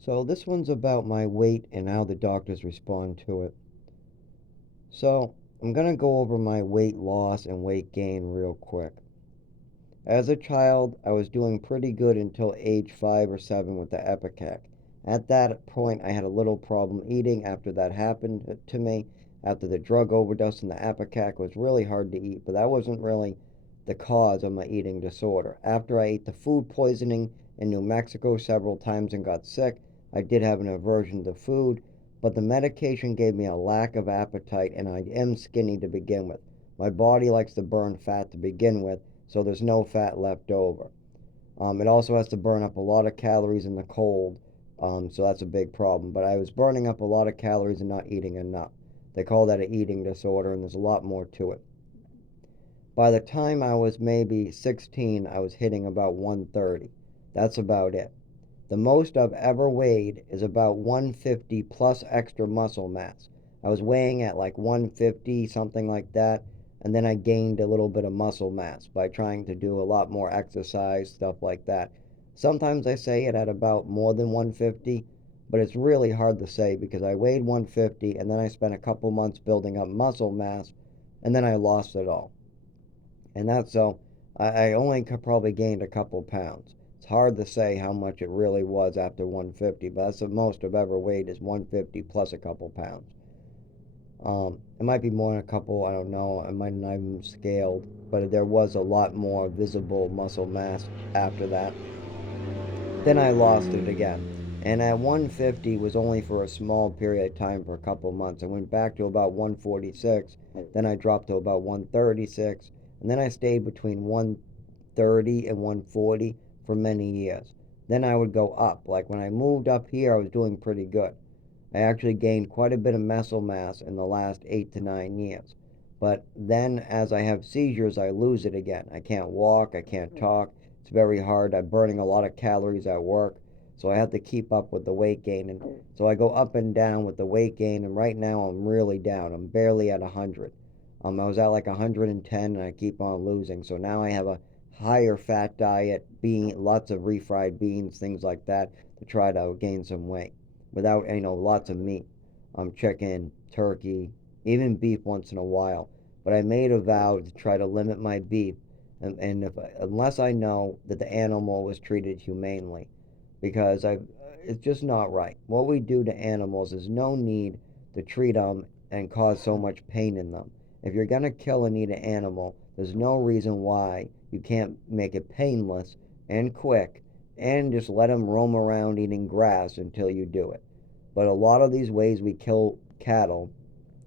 So this one's about my weight and how the doctors respond to it. So I'm going to go over my weight loss and weight gain real quick. As a child, I was doing pretty good until age 5 or 7 with the Epicac. At that point, I had a little problem eating after that happened to me. After the drug overdose and the Epicac was really hard to eat, but that wasn't really the cause of my eating disorder. After I ate the food poisoning in New Mexico several times and got sick, I did have an aversion to food, but the medication gave me a lack of appetite and I am skinny to begin with. My body likes to burn fat to begin with, so there's no fat left over. It also has to burn up a lot of calories in the cold, so that's a big problem. But I was burning up a lot of calories and not eating enough. They call that an eating disorder, and there's a lot more to it. By the time I was maybe 16, I was hitting about 130. That's about it. The most I've ever weighed is about 150 plus extra muscle mass. I was weighing at like 150, something like that, and then I gained a little bit of muscle mass by trying to do a lot more exercise, stuff like that. Sometimes I say it at about more than 150, but it's really hard to say because I weighed 150 and then I spent a couple months building up muscle mass and then I lost it all. And that's so I only probably gained a couple pounds. It's hard to say how much it really was after 150, but that's the most I've ever weighed is 150 plus a couple pounds. It might be more than a couple, I don't know. I might not even scaled, but there was a lot more visible muscle mass after that. Then I lost it again. And at 150 was only for a small period of time for a couple months. I went back to about 146, then I dropped to about 136, and then I stayed between 130 and 140 for many years. Then I would go up. Like when I moved up here, I was doing pretty good. I actually gained quite a bit of muscle mass in the last 8 to 9 years. But then as I have seizures, I lose it again. I can't walk, I can't talk. It's very hard. I'm burning a lot of calories at work. So I have to keep up with the weight gain. And so I go up and down with the weight gain. And right now I'm really down. I'm barely at 100. I was at like 110 and I keep on losing. So now I have a higher fat diet, lots of refried beans, things like that to try to gain some weight without lots of meat, chicken, turkey, even beef once in a while. But I made a vow to try to limit my beef, and if unless I know that the animal was treated humanely, because it's just not right. What we do to animals is no need to treat them and cause so much pain in them. If you're gonna kill and eat an animal, there's no reason why you can't make it painless and quick and just let them roam around eating grass until you do it. But a lot of these ways we kill cattle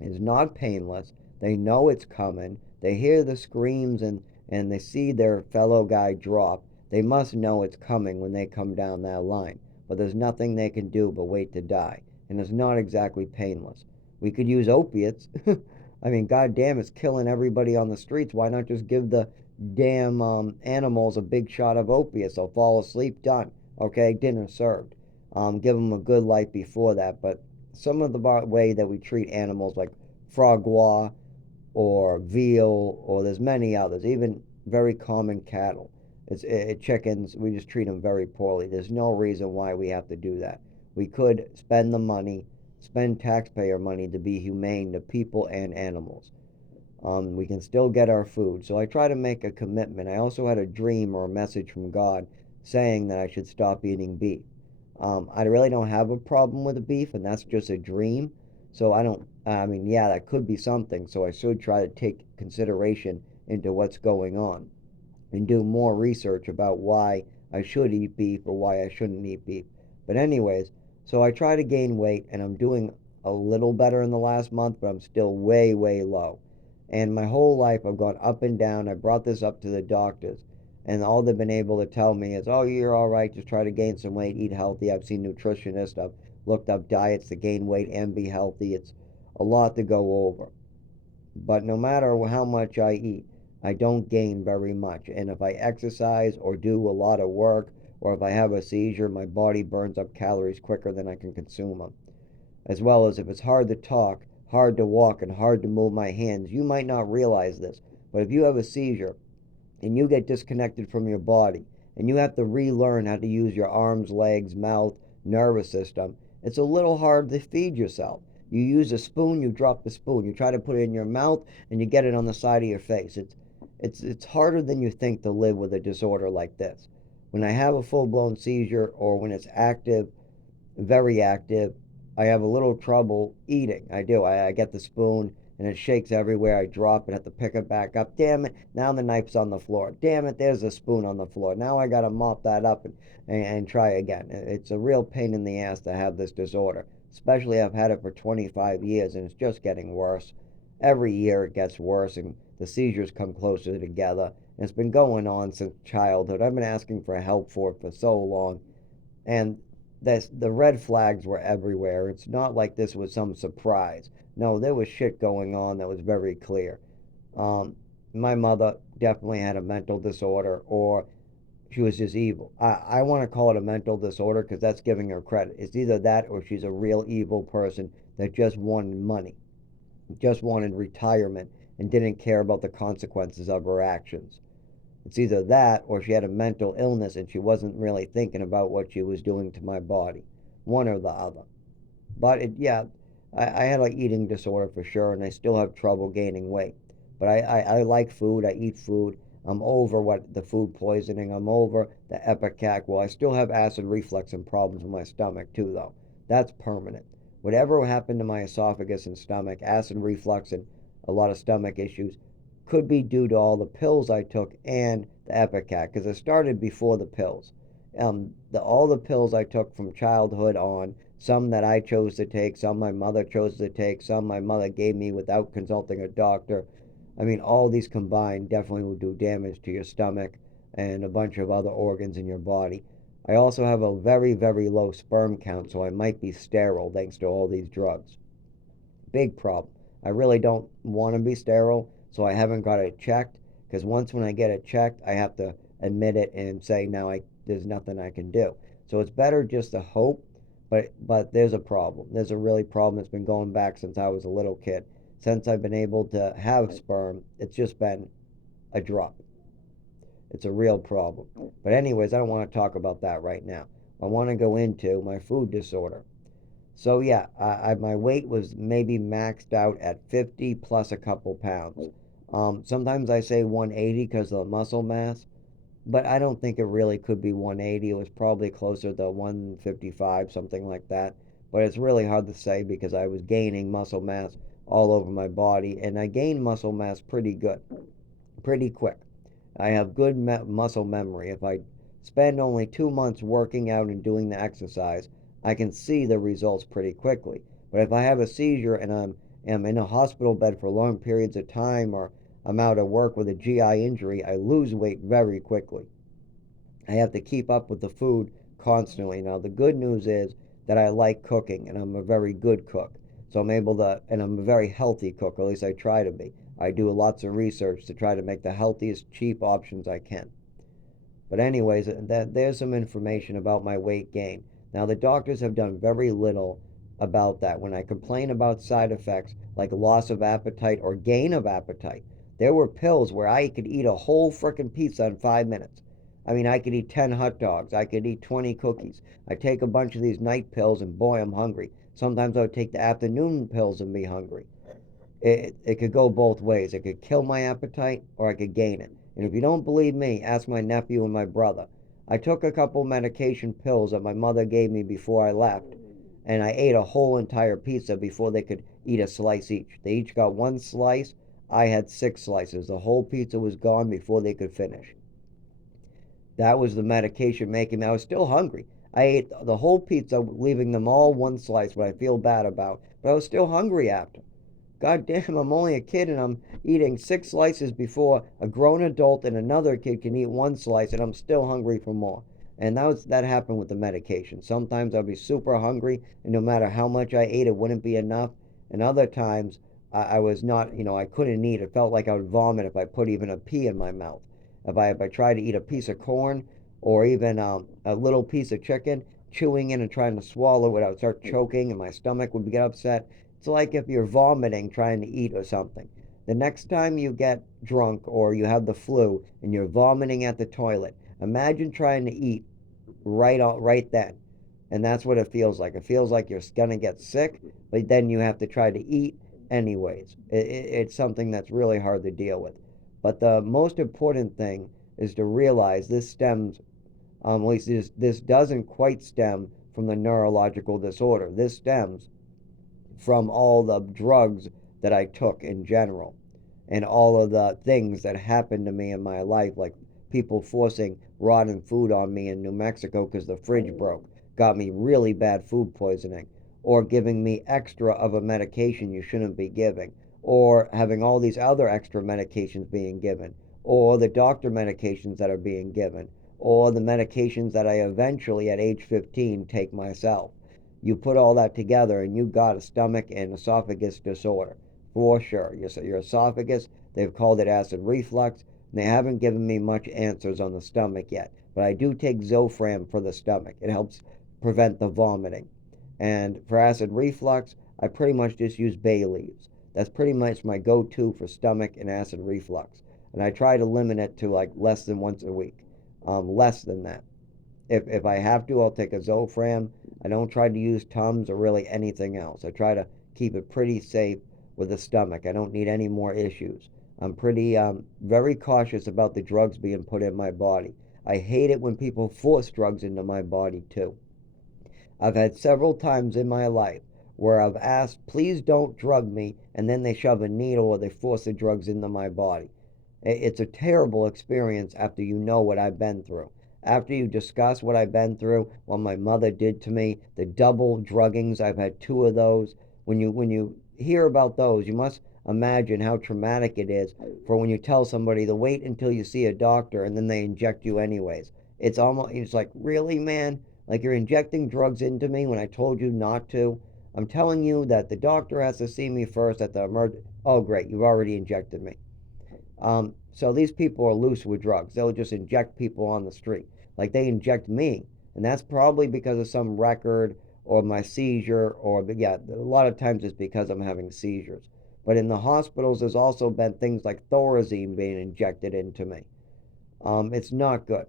is not painless. They know it's coming. They hear the screams and they see their fellow guy drop. They must know it's coming when they come down that line. But there's nothing they can do but wait to die. And it's not exactly painless. We could use opiates. I mean, goddamn, it's killing everybody on the streets. Why not just give the damn animals a big shot of opiates? They'll fall asleep, done. Okay, dinner served. Give them a good life before that. But some of the way that we treat animals, like frog or veal, or there's many others, even very common cattle. Chickens, we just treat them very poorly. There's no reason why we have to do that. We could spend the money, spend taxpayer money to be humane to people and animals. We can still get our food. So I try to make a commitment. I also had a dream or a message from God saying that I should stop eating beef. I really don't have a problem with the beef, and that's just a dream. So I don't, I mean, yeah, that could be something. So I should try to take consideration into what's going on and do more research about why I should eat beef or why I shouldn't eat beef. But, anyways, so I try to gain weight, and I'm doing a little better in the last month, but I'm still way, way low. And my whole life, I've gone up and down. I brought this up to the doctors, and all they've been able to tell me is, oh, you're all right. Just try to gain some weight, eat healthy. I've seen nutritionists, I've looked up diets to gain weight and be healthy. It's a lot to go over. But no matter how much I eat, I don't gain very much. And if I exercise or do a lot of work, or if I have a seizure, my body burns up calories quicker than I can consume them. As well as if it's hard to talk, hard to walk, and hard to move my hands, you might not realize this, but if you have a seizure and you get disconnected from your body and you have to relearn how to use your arms, legs, mouth, nervous system, it's a little hard to feed yourself. You use a spoon, you drop the spoon. You try to put it in your mouth, and you get it on the side of your face. It's harder than you think to live with a disorder like this. When I have a full-blown seizure, or when it's active, very active, I have a little trouble eating. I do. I get the spoon and it shakes everywhere. I drop it, have to pick it back up. Damn it, now the knife's on the floor. Damn it, there's a spoon on the floor. Now I gotta mop that up and try again. It's a real pain in the ass to have this disorder. Especially I've had it for 25 years and it's just getting worse. Every year it gets worse and the seizures come closer together. And it's been going on since childhood. I've been asking for help for it for so long. And the red flags were everywhere. It's not like this was some surprise. No, there was shit going on that was very clear. Um, my mother definitely had a mental disorder, or she was just evil. I want to call it a mental disorder because that's giving her credit. It's either that or she's a real evil person that just wanted money, just wanted retirement, and didn't care about the consequences of her actions. It's either that or she had a mental illness and she wasn't really thinking about what she was doing to my body. One or the other. But yeah, I had like eating disorder for sure, and I still have trouble gaining weight. But I like food. I eat food. I'm over what the food poisoning. I'm over the Epicac. Well, I still have acid reflux and problems with my stomach too, though. That's permanent. Whatever happened to my esophagus and stomach, acid reflux and a lot of stomach issues, could be due to all the pills I took and the Epicac, because it started before the pills. All the pills I took from childhood on, some that I chose to take, some my mother chose to take, some my mother gave me without consulting a doctor. I mean, all these combined definitely will do damage to your stomach and a bunch of other organs in your body. I also have a very, very low sperm count, so I might be sterile thanks to all these drugs. Big problem. I really don't want to be sterile, so I haven't got it checked. Because once when I get it checked, I have to admit it and say now there's nothing I can do. So it's better just to hope, but there's a problem. There's a really problem that's been going back since I was a little kid. Since I've been able to have sperm, it's just been a drop. It's a real problem. But anyways, I don't want to talk about that right now. I want to go into my food disorder. So yeah, my weight was maybe maxed out at 50 plus a couple pounds. Sometimes I say 180 because of the muscle mass, but I don't think it really could be 180. It was probably closer to 155, something like that. But it's really hard to say because I was gaining muscle mass all over my body, and I gained muscle mass pretty good, pretty quick. I have good muscle memory. If I spend only 2 months working out and doing the exercise, I can see the results pretty quickly. But if I have a seizure and am in a hospital bed for long periods of time, or I'm out of work with a GI injury, I lose weight very quickly. I have to keep up with the food constantly. Now, the good news is that I like cooking and I'm a very good cook. So I'm able to, and I'm a very healthy cook, or at least I try to be. I do lots of research to try to make the healthiest, cheap options I can. But anyways, there's some information about my weight gain. Now, the doctors have done very little about that. When I complain about side effects like loss of appetite or gain of appetite, there were pills where I could eat a whole frickin' pizza in 5 minutes. I mean, I could eat 10 hot dogs. I could eat 20 cookies. I take a bunch of these night pills and boy, I'm hungry. Sometimes I would take the afternoon pills and be hungry. It could go both ways. It could kill my appetite or I could gain it. And if you don't believe me, ask my nephew and my brother. I took a couple medication pills that my mother gave me before I left, and I ate a whole entire pizza before they could eat a slice each. They each got one slice. I had 6 slices. The whole pizza was gone before they could finish. That was the medication making me. I was still hungry. I ate the whole pizza, leaving them all one slice, what I feel bad about. But I was still hungry after. God damn, I'm only a kid and I'm eating 6 slices before a grown adult and another kid can eat one slice, and I'm still hungry for more. And that happened with the medication. Sometimes I'd be super hungry and no matter how much I ate, it wouldn't be enough. And other times I was not, I couldn't eat. It felt like I would vomit if I put even a pea in my mouth. If I tried to eat a piece of corn or even a little piece of chicken, chewing in and trying to swallow it, I would start choking and my stomach would get upset. It's like if you're vomiting trying to eat or something. The next time you get drunk or you have the flu and you're vomiting at the toilet, imagine trying to eat right then. And that's what it feels like. It feels like you're going to get sick, but then you have to try to eat anyways. It's something that's really hard to deal with. But the most important thing is to realize this stems, at least this doesn't quite stem from the neurological disorder. This stems from all the drugs that I took in general and all of the things that happened to me in my life, like people forcing rotten food on me in New Mexico because the fridge broke, got me really bad food poisoning, or giving me extra of a medication you shouldn't be giving, or having all these other extra medications being given, or the doctor medications that are being given, or the medications that I eventually at age 15 take myself. You put all that together and you got a stomach and esophagus disorder for sure. Your esophagus, they've called it acid reflux. And they haven't given me much answers on the stomach yet, but I do take Zofran for the stomach. It helps prevent the vomiting. And for acid reflux, I pretty much just use bay leaves. That's pretty much my go-to for stomach and acid reflux. And I try to limit it to like less than once a week. Less than that. If I have to, I'll take a Zofran. I don't try to use Tums or really anything else. I try to keep it pretty safe with the stomach. I don't need any more issues. I'm pretty very cautious about the drugs being put in my body. I hate it when people force drugs into my body too. I've had several times in my life where I've asked, please don't drug me, and then they shove a needle or they force the drugs into my body. It's a terrible experience after you know what I've been through. After you discuss what I've been through, what my mother did to me, the double druggings, I've had two of those. When you hear about those, you must imagine how traumatic it is for when you tell somebody to wait until you see a doctor and then they inject you anyways. It's like, really, man? Like you're injecting drugs into me when I told you not to? I'm telling you that the doctor has to see me first at the emergency. Oh, great, you've already injected me. So these people are loose with drugs. They'll just inject people on the street. Like they inject me. And that's probably because of some record or my seizure or, but yeah, a lot of times it's because I'm having seizures. But in the hospitals, there's also been things like Thorazine being injected into me. It's not good.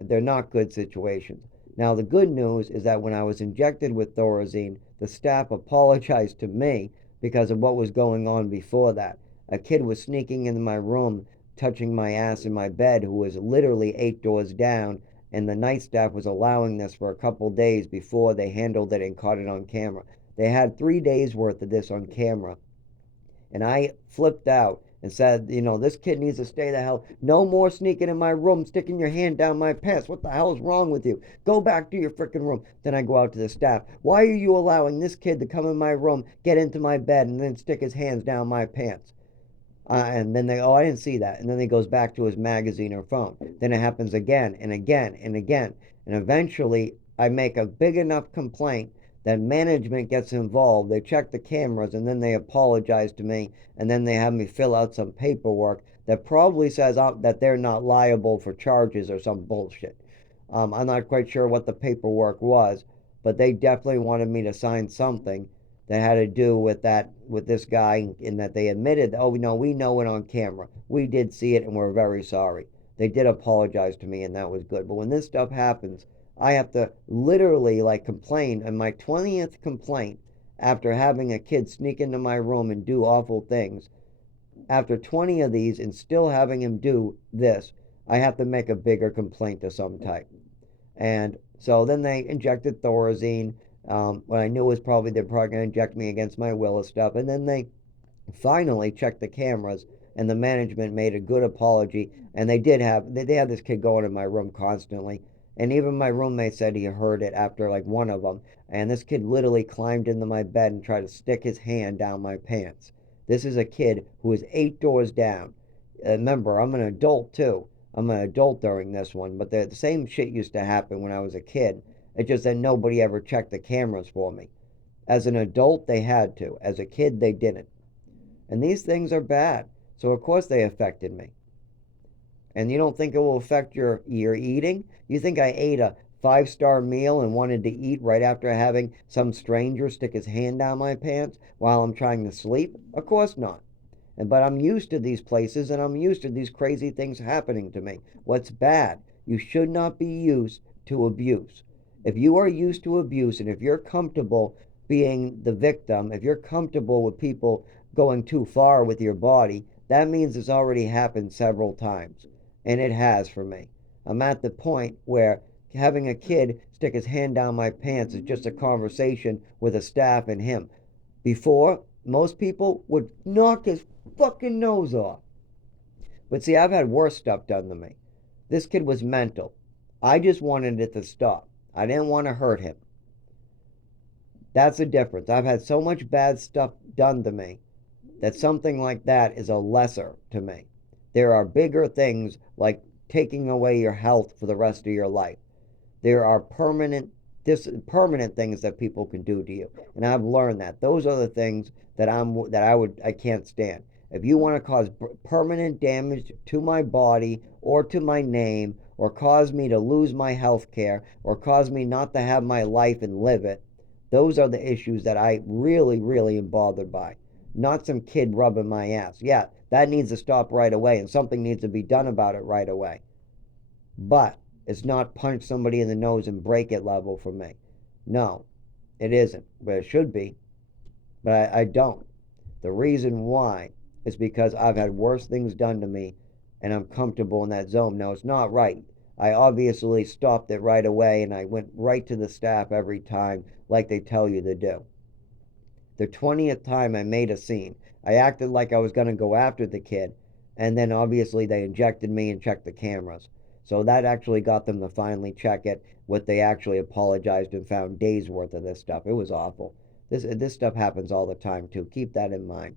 They're not good situations. Now, the good news is that when I was injected with Thorazine, the staff apologized to me because of what was going on before that. A kid was sneaking into my room, touching my ass in my bed, who was literally 8 doors down, and the night staff was allowing this for a couple days before they handled it and caught it on camera. They had 3 days worth of this on camera, and I flipped out and said, this kid needs to stay the hell. No more sneaking in my room, sticking your hand down my pants. What the hell is wrong with you? Go back to your freaking room. Then I go out to the staff. Why are you allowing this kid to come in my room, get into my bed, and then stick his hands down my pants? And then they, oh, I didn't see that. And then he goes back to his magazine or phone. Then it happens again and again and again. And eventually, I make a big enough complaint that management gets involved. They check the cameras and then they apologize to me. And then they have me fill out some paperwork that probably says that they're not liable for charges or some bullshit. I'm not quite sure what the paperwork was, but they definitely wanted me to sign something that had to do with that, with this guy, in that they admitted, oh no, we know it on camera, we did see it and we're very sorry. They did apologize to me and that was good. But when this stuff happens, I have to literally like complain, and my 20th complaint, after having a kid sneak into my room and do awful things, after 20 of these and still having him do this, I have to make a bigger complaint of some type. And so then they injected Thorazine. What I knew was they're probably going to inject me against my will and stuff. And then they finally checked the cameras, and the management made a good apology. And they had this kid going in my room constantly. And even my roommate said he heard it after like one of them. And this kid literally climbed into my bed and tried to stick his hand down my pants. This is a kid who is 8 doors down. Remember, I'm an adult too. I'm an adult during this one, but the same shit used to happen when I was a kid. It's just that nobody ever checked the cameras for me. As an adult, they had to. As a kid, they didn't. And these things are bad. So, of course, they affected me. And you don't think it will affect your eating? You think I ate a 5-star meal and wanted to eat right after having some stranger stick his hand down my pants while I'm trying to sleep? Of course not. But I'm used to these places and I'm used to these crazy things happening to me. What's bad? You should not be used to abuse. If you are used to abuse and if you're comfortable being the victim, if you're comfortable with people going too far with your body, that means it's already happened several times. And it has for me. I'm at the point where having a kid stick his hand down my pants is just a conversation with a staff and him. Before, most people would knock his fucking nose off. But see, I've had worse stuff done to me. This kid was mental. I just wanted it to stop. I didn't want to hurt him. That's the difference. I've had so much bad stuff done to me that something like that is a lesser to me. There are bigger things like taking away your health for the rest of your life. There are permanent things that people can do to you, and I've learned that those are the things that I can't stand. If you want to cause permanent damage to my body or to my name, or cause me to lose my health care, or cause me not to have my life and live it, those are the issues that I really, really am bothered by. Not some kid rubbing my ass. Yeah, that needs to stop right away, and something needs to be done about it right away. But it's not punch somebody in the nose and break it level for me. No, it isn't. But it should be. But I don't. The reason why is because I've had worse things done to me and I'm comfortable in that zone. Now, it's not right. I obviously stopped it right away and I went right to the staff every time, like they tell you to do. The 20th time I made a scene, I acted like I was going to go after the kid, and then obviously they injected me and checked the cameras. So that actually got them to finally check it. What they actually apologized and found days worth of this stuff. It was awful. This stuff happens all the time too. Keep that in mind.